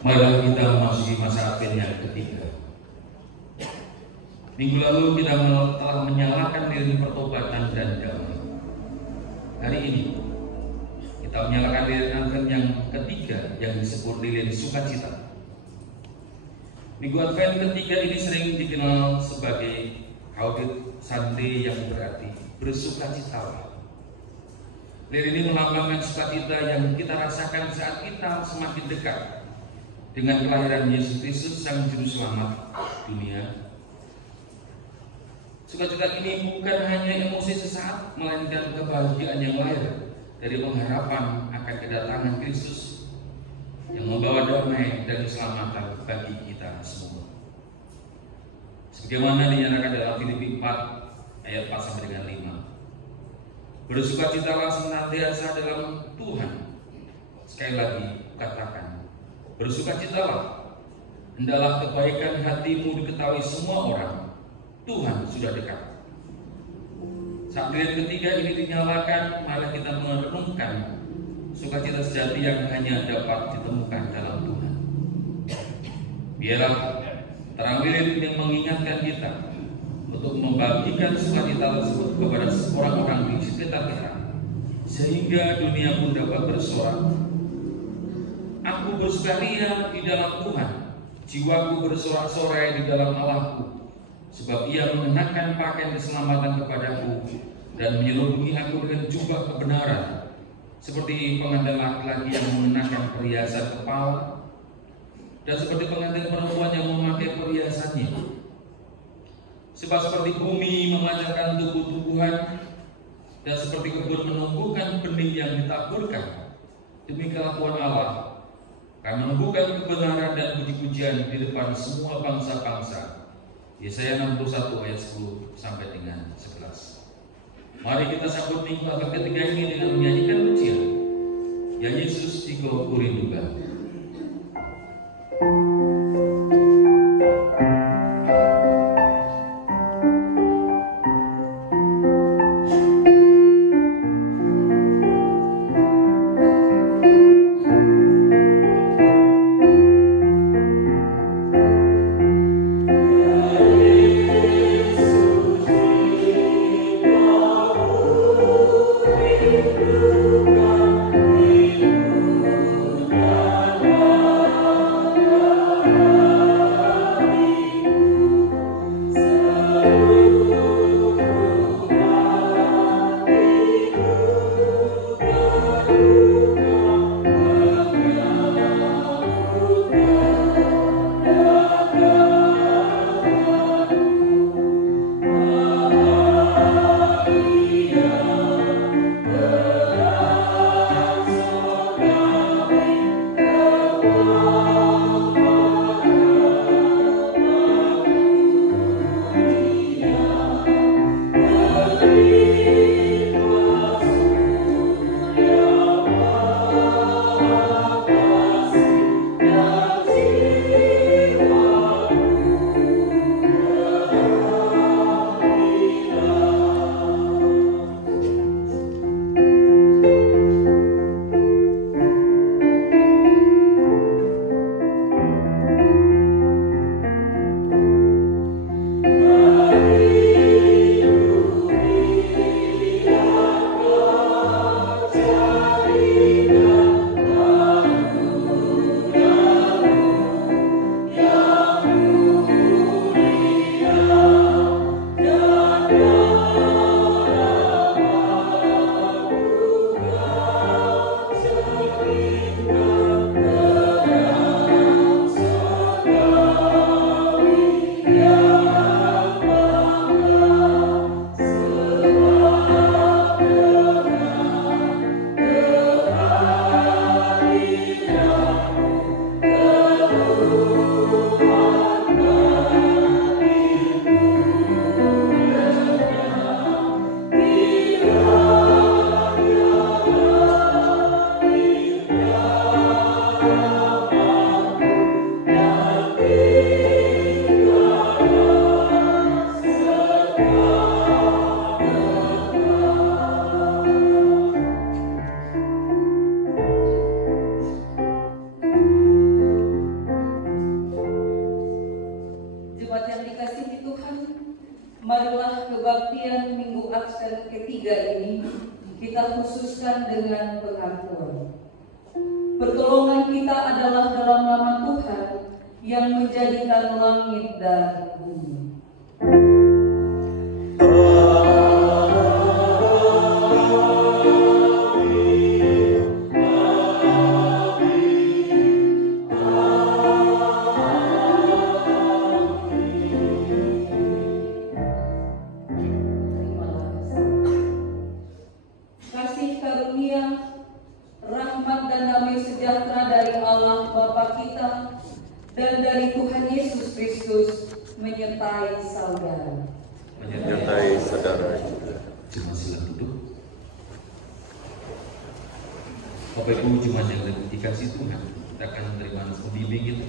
Marilah kita memasuki masa Advent yang ketiga. Minggu lalu kita telah menyalakan lilin pertobatan dan damai. Hari ini kita menyalakan lilin Advent yang ketiga yang disebut lilin sukacita. Minggu Advent ketiga ini sering dikenal sebagai Gaudete Sunday, yang berarti bersukacitalah. Lilin ini melambangkan sukacita yang kita rasakan saat kita semakin dekat dengan kelahiran Yesus Kristus, Sang Juru Selamat dunia. Sukacita ini bukan hanya emosi sesaat, melainkan kebahagiaan yang lahir dari pengharapan akan kedatangan Kristus yang membawa damai dan keselamatan bagi kita semua. Sebagaimana dinyatakan dalam Filipi 4 ayat 4 sampai dengan 5. Bersukacitalah senantiasa dalam Tuhan. Sekali lagi katakan, bersukacitalah. Hendaklah kebaikan hatimu diketahui semua orang. Tuhan sudah dekat. Saat lilin ketiga ini dinyalakan, malah kita merenungkan sukacita sejati yang hanya dapat ditemukan dalam Tuhan. Biarlah terang lilin yang mengingatkan kita untuk membagikan sukacita tersebut kepada orang-orang di sekitar kita, sehingga dunia pun dapat bersorak. Aku bersukaria di dalam Tuhan, jiwaku bersorak-sorai di dalam Allahku. Sebab Ia mengenakan pakaian keselamatan kepadaku dan menyelubungi aku dengan jubah kebenaran, seperti pengantin laki-laki yang mengenakan perhiasan kepala, dan seperti pengantin perempuan yang memakai perhiasannya. Sebab seperti bumi memancarkan tumbuh-tumbuhan, dan seperti kebun menumbuhkan benih yang ditaburkan, demikianlah Tuhan Allah akan menumbuhkan kebenaran dan puji-pujian di depan semua bangsa-bangsa. Yesaya 61 ayat 10 sampai dengan 11. Mari kita sambut minggu Advent ketiga ini dengan menyanyikan pujian Ya Yesus Engkau kurindukan. Rindukan ini kita khususkan dengan pengakuan. Pertolongan kita adalah dalam nama Tuhan yang menjadikan langit dan bumi. Dan dari Tuhan Yesus Kristus menyertai saudara. Menyertai saudara juga. Jemaat silakan duduk. Bapak Ibu jemaat yang dikasih Tuhan, kita akan menerima nas pembimbing itu.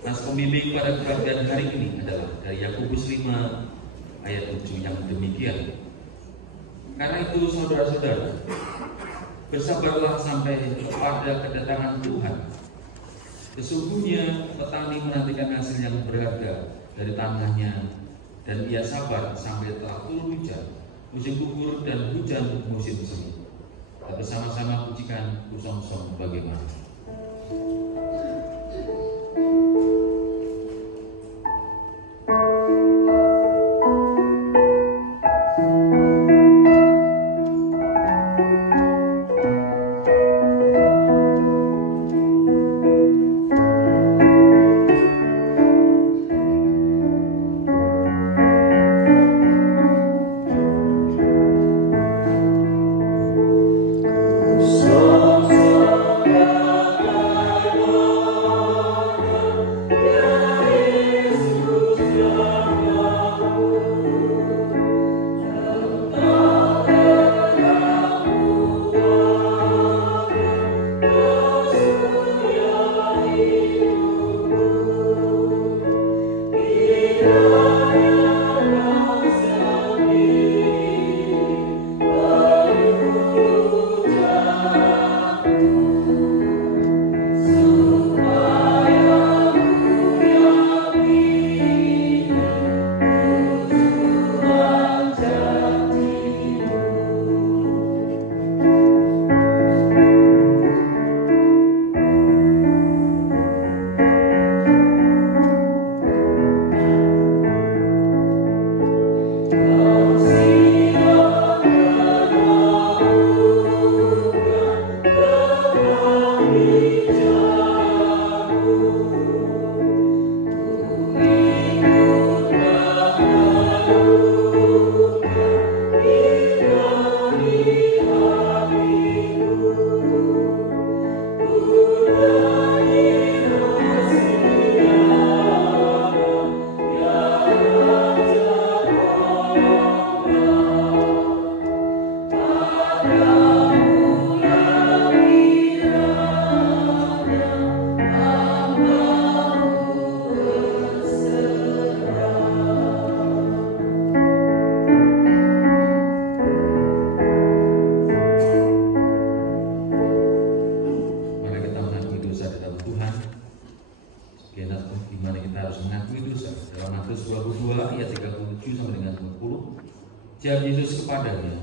Nas pembimbing pada kebaktian hari ini adalah dari Yakobus 5 ayat 7 yang demikian. Karena itu saudara-saudara, bersabarlah sampai pada kedatangan Tuhan. Sesungguhnya petani menantikan hasil yang berharga dari tanahnya, dan ia sabar sampai telah turun hujan, musim gugur dan hujan musim semi. Kita bersama-sama pujikan Kusong-song bagaimana. Jawab Yesus kepadanya,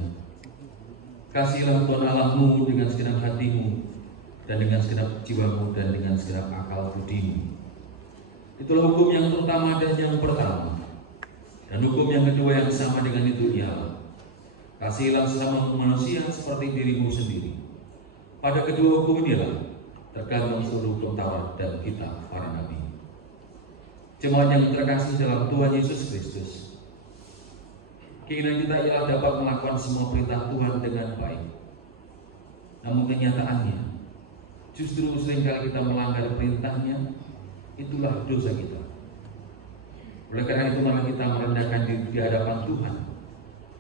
"Kasihilah Tuhan Allahmu dengan segenap hatimu, dan dengan segenap jiwamu, dan dengan segenap akal budimu." Itulah hukum yang pertama dan yang pertama. Dan hukum yang kedua yang sama dengan itu ialah, kasihilah sesama manusia seperti dirimu sendiri. Pada kedua hukum inilah tergantung seluruh hukum Taurat dan kitab para nabi. Jemaat yang terkasih dalam Tuhan Yesus Kristus, keinginan kita ialah dapat melakukan semua perintah Tuhan dengan baik. Namun kenyataannya, justru seringkali kita melanggar perintahnya, itulah dosa kita. Oleh karena itu malah kita merendahkan diri di hadapan Tuhan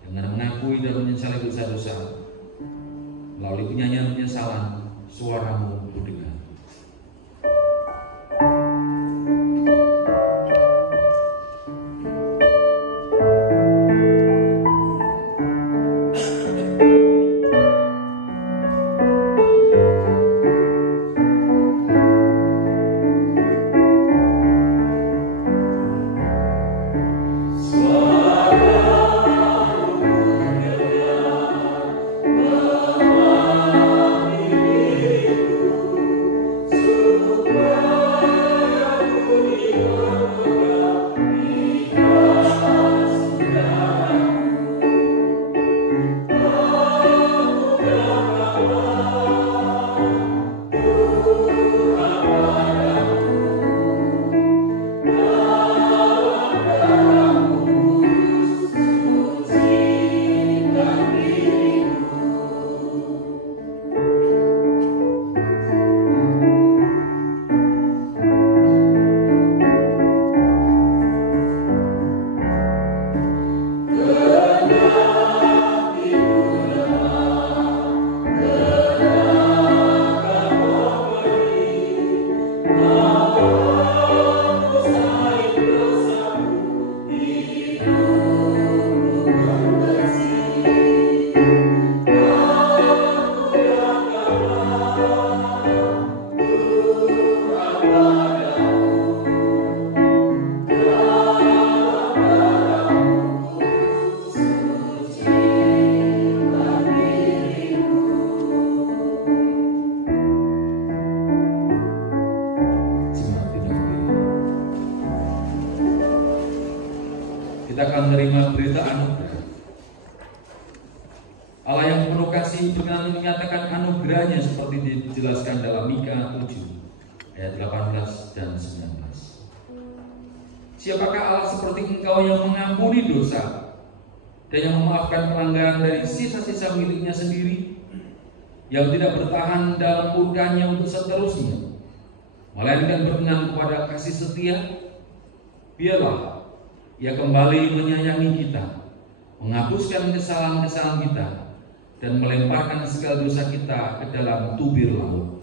dengan mengakui dan menyesali dosa-dosa. Melalui penyanyian penyesalan, suaramu kudengar. penuh kasih berkenan menyatakan anugerahnya seperti dijelaskan dalam Mika 7 ayat 18 dan 19. Siapakah Allah seperti Engkau yang mengampuni dosa dan yang memaafkan pelanggaran dari sisa-sisa miliknya sendiri, yang tidak bertahan dalam murkanya untuk seterusnya, melainkan berkenan kepada kasih setia? Biarlah Ia kembali menyayangi kita, menghapuskan kesalahan-kesalahan kita, dan melemparkan segala dosa kita ke dalam tubir laut.